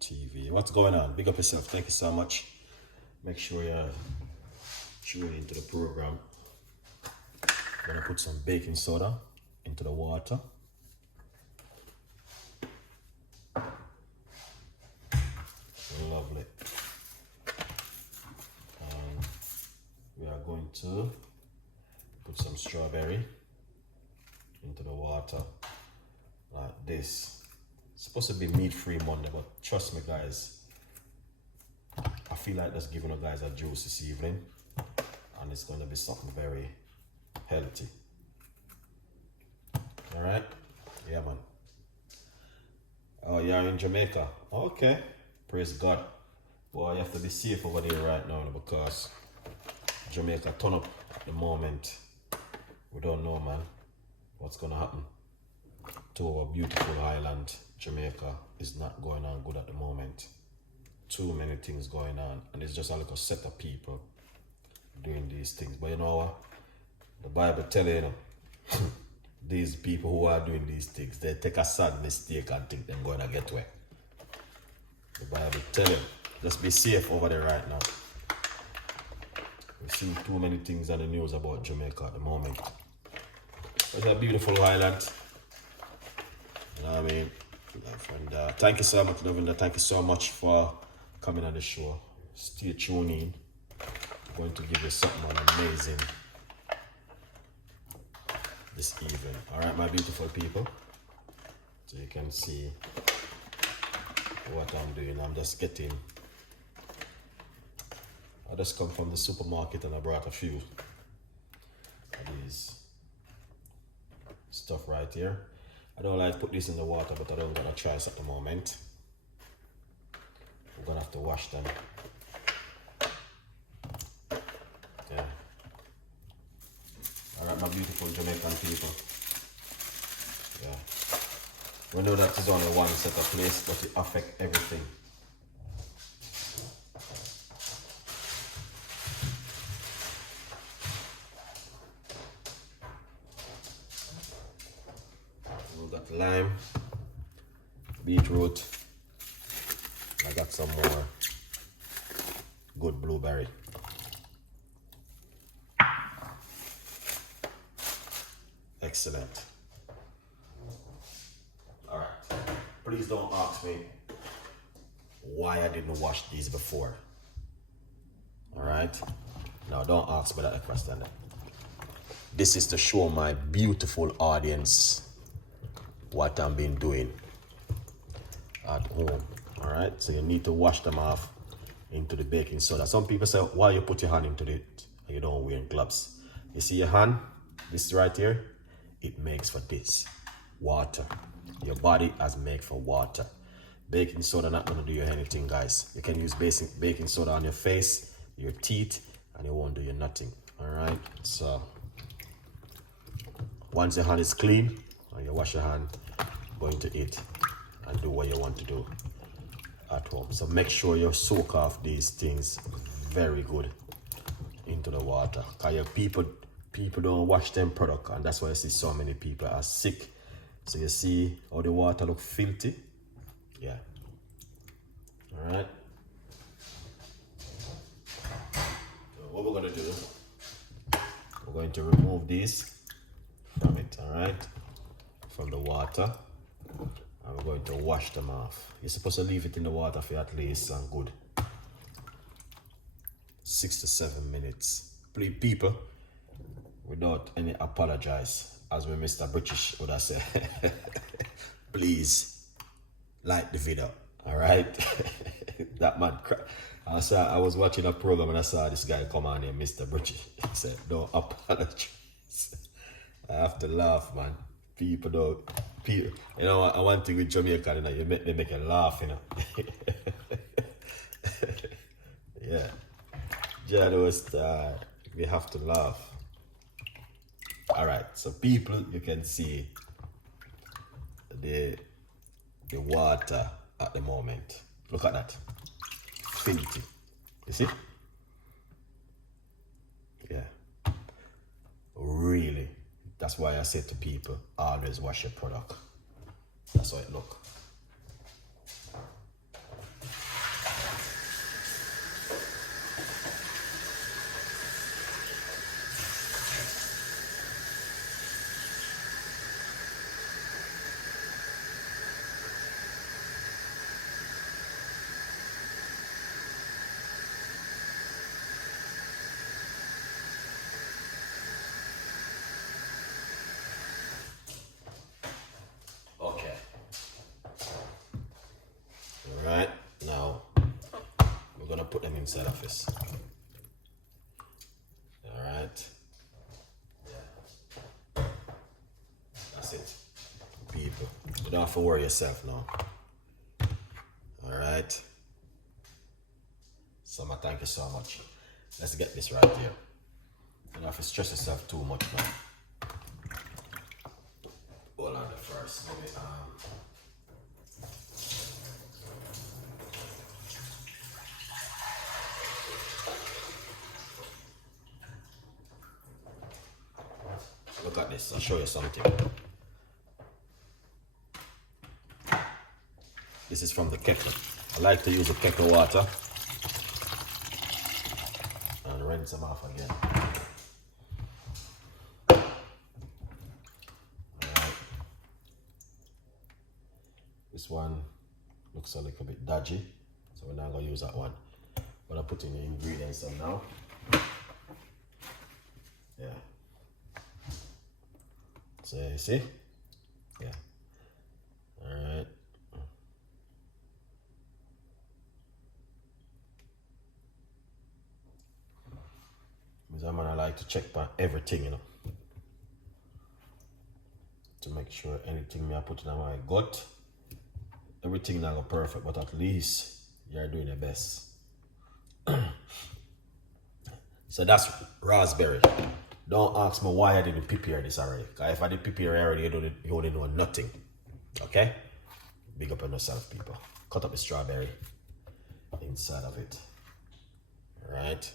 TV. What's going on? Big up yourself. Thank you so much. Make sure you're tune into the program. I'm gonna put some baking soda into the water. Lovely. And we are going to put some strawberry into the water like this. It's supposed to be meat-free Monday, but trust me guys, I feel like just giving you guys a juice this evening, and it's going to be something very healthy. All right? Yeah, man. Oh, you're in Jamaica? Okay. Praise God. Boy, you have to be safe over there right now because Jamaica turn up at the moment. We don't know, man, what's going to happen to our beautiful island. Jamaica is not going on good at the moment. Too many things going on, and it's just a little set of people doing these things. But you know what? The Bible tells you, these people who are doing these things, they take a sad mistake and think they're going to get away. The Bible tells you, just be safe over there right now. We've seen too many things on the news about Jamaica at the moment. It's a beautiful island. You know what I mean? And thank you so much, Lavender. Thank you so much for coming on the show. Stay tuned in. I'm going to give you something amazing this evening. Alright, my beautiful people. So you can see what I'm doing. I'm just getting, I just come from the supermarket and I brought a few of these stuff right here. I don't like to put this in the water, but I don't got a choice at the moment. We're gonna have to wash them. Yeah. Alright, my beautiful Jamaican people. Yeah. We know that it's only one set of place, but it affects everything. We got lime, beetroot. I got some more good blueberry. Excellent. Alright. Please don't ask me why I didn't wash these before. Alright? Now don't ask me that question. This is to show my beautiful audience what I've been doing at home. Alright, so you need to wash them off into the baking soda. Some people say, why you put your hand into it and you don't wear gloves? You see your hand, this right here, it makes for this, water. Your body has made for water. Baking soda not gonna do you anything, guys. You can use baking soda on your face, your teeth, and it won't do you nothing. Alright, so once your hand is clean, and you wash your hand, go into it and do what you want to do at home. So make sure you soak off these things very good into the water, because your people don't wash them product, and that's why you see so many people are sick. So you see how the water look filthy. Yeah. All right, so what we're going to do, we're going to remove these from it. All right, from the water. And we're going to wash them off. You're supposed to leave it in the water for at least good 6 to 7 minutes. Please, people, without any apologize, as we Mr. British would have said, please like the video. All right. That man, I was watching a program and I saw this guy come on here, Mr. British. He said, don't apologize. I have to laugh, man. People don't, you know, one thing with Jamaica, you know, they make you laugh, you know. Yeah. Just, we have to laugh. All right, so people, you can see the water at the moment. Look at that, filthy. You see? Yeah. Really. That's why I say to people, always wash your product. That's how it look. Alright, now we're gonna put them inside of this. Alright. Yeah. That's it. People. You don't have to worry yourself now. Alright. Summer, thank you so much. Let's get this right here. You don't have to stress yourself too much now. Hold on the first. Look at this, I'll show you something. This is from the kettle. I like to use the kettle water and rinse them off again. Alright. This one looks a little bit dodgy, so we're not going to use that one. I'm going to put in the ingredients in now. Yeah. So you see? Yeah. Alright. I like to check on everything, you know, to make sure anything I put in my gut, everything not go perfect, but at least you're doing your best. So that's raspberry. Don't ask me why I didn't prepare this already. Because if I did prepare already, you wouldn't know nothing. Okay? Big up on yourself, people. Cut up the strawberry inside of it. Alright?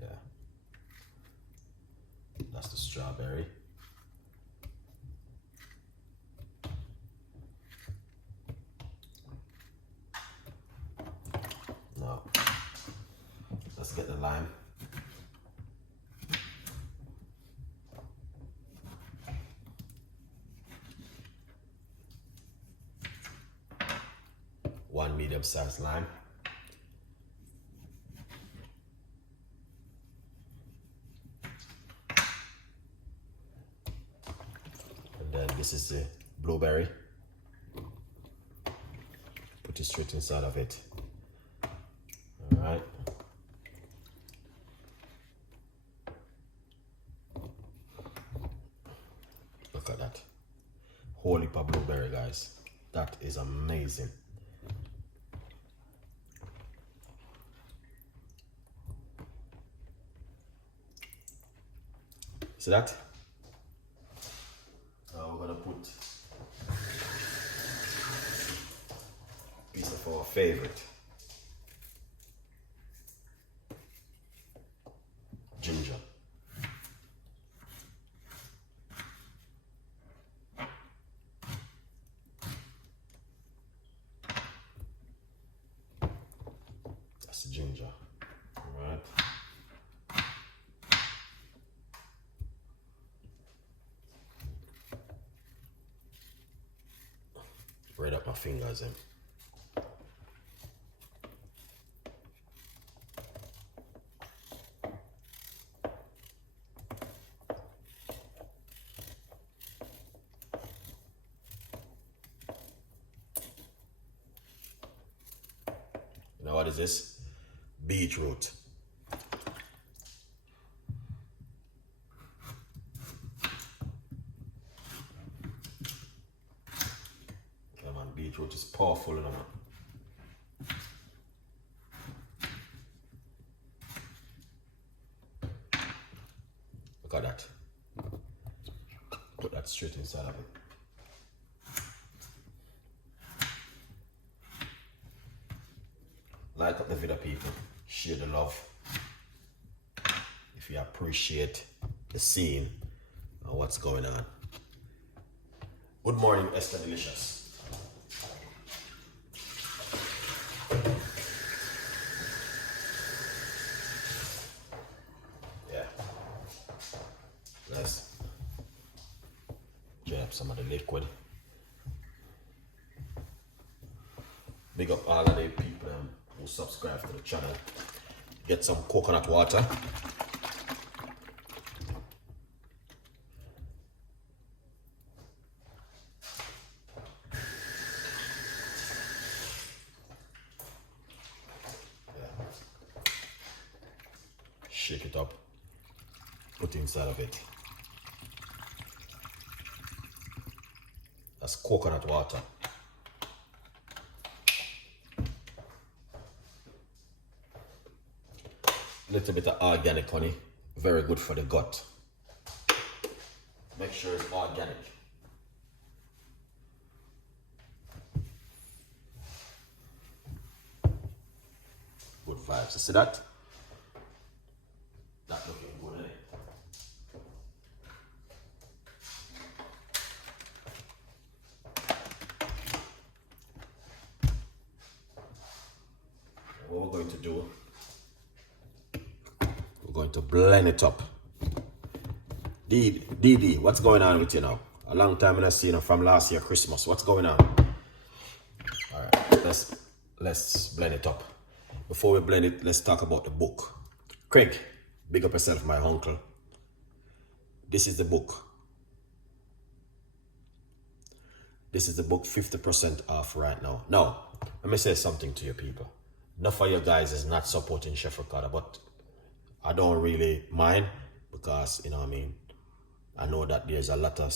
Yeah. That's the strawberry. Now, let's get the lime. One medium-sized lime. And then this is the blueberry. Put it straight inside of it. Alright. Look at that. Whole heap of blueberry, guys. That is amazing. See that? Now we're gonna put a piece of our favorite ginger. That's the ginger. All right. Spread up my fingers in. You know what is this? Beetroot. Beetroot is powerful, you know. Look at that. Put that straight inside of it. Like up the video, people. Share the love. If you appreciate the scene and what's going on. Good morning, Esther Delicious. Some of the liquid. Big up all of the people who subscribe to the channel. Get some coconut water. shake it up, put inside of it. That's coconut water. Little bit of organic honey, very good for the gut. Make sure it's organic. Good vibes. You see that? That looking good, isn't it? What we're going to do, we're going to blend it up. Dee, what's going on with you now? A long time I not seen you from last year Christmas. What's going on? All right, let's blend it up. Before we blend it, let's talk about the book. Craig, big up yourself, my uncle. This is the book. This is the book, 50% off right now. Now, let me say something to you people. Enough of you guys is not supporting Chef Ricardo, but I don't really mind because, you know what I mean, I know that there's a lot of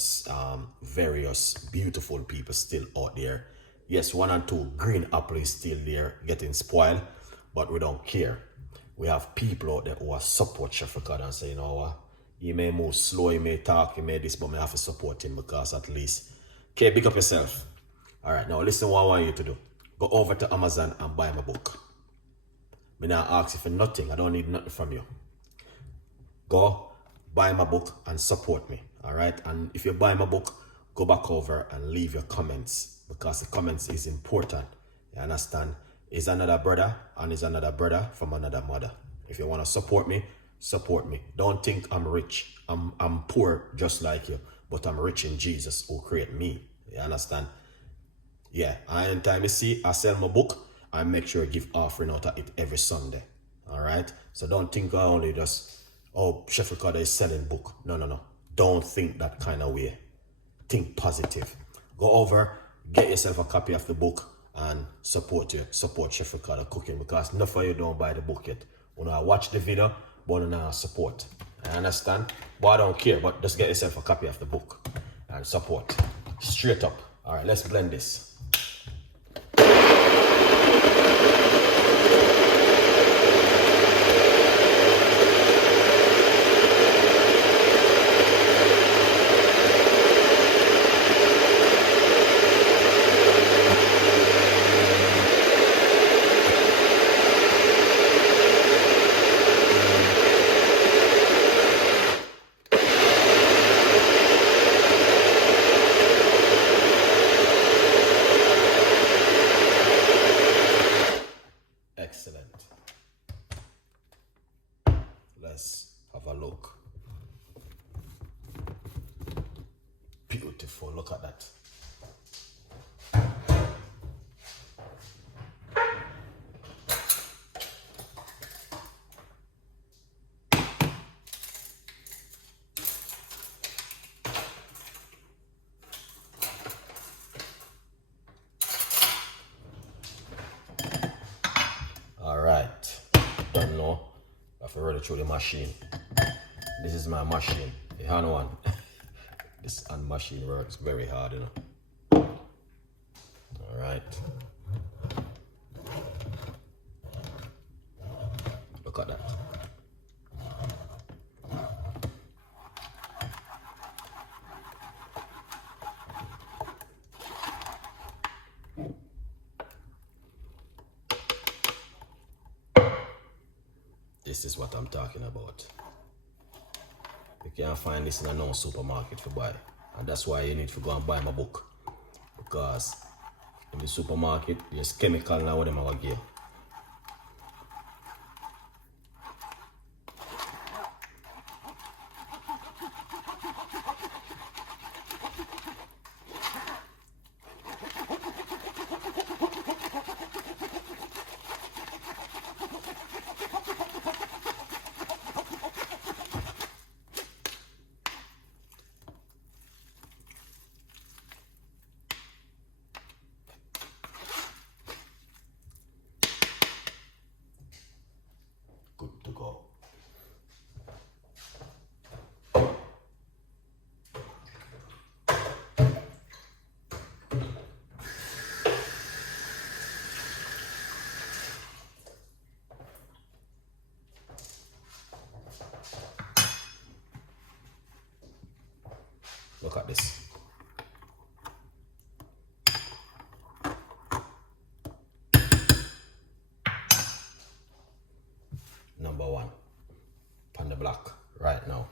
various beautiful people still out there. Yes, 1 and 2 green apple is still there getting spoiled, but we don't care. We have people out there who are support Chef Ricardo and say, you know what, he may move slow, he may talk, he may this, but I have to support him because at least, okay, big up yourself. All right, now listen what I want you to do. Go over to Amazon and buy my book. Me now ask you for nothing, I don't need nothing from you. Go buy my book and support me, all right? And if you buy my book, go back over and leave your comments because the comments is important. You understand? Is another brother and is another brother from another mother. If you want to support me, support me. Don't think I'm rich. I'm poor just like you, but I'm rich in Jesus who created me. You understand? Yeah, and anytime you see I sell my book, I make sure I give offering out of it every Sunday. All right? So don't think I only just, oh, Chef Ricardo is selling book. No. Don't think that kind of way. Think positive. Go over, get yourself a copy of the book and support Chef Ricardo cooking because enough of you don't buy the book yet. When I watch the video, but now support. I understand? But I don't care, but just get yourself a copy of the book and support. Straight up. All right, let's blend this. Excellent. Let's have a look. Beautiful, look at that. Don't know. I have to run it through the machine. This is my machine, the hand one. This hand machine works very hard, you know. All right. Look at that. This is what I'm talking about. You can't find this in a no supermarket to buy. And that's why you need to go and buy my book. Because in the supermarket, there's chemical now what them are give. Look at this. Number one on the block right now.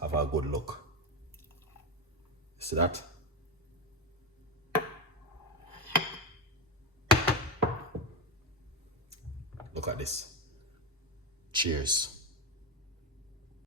Have a good look. See that? Look at this. Cheers.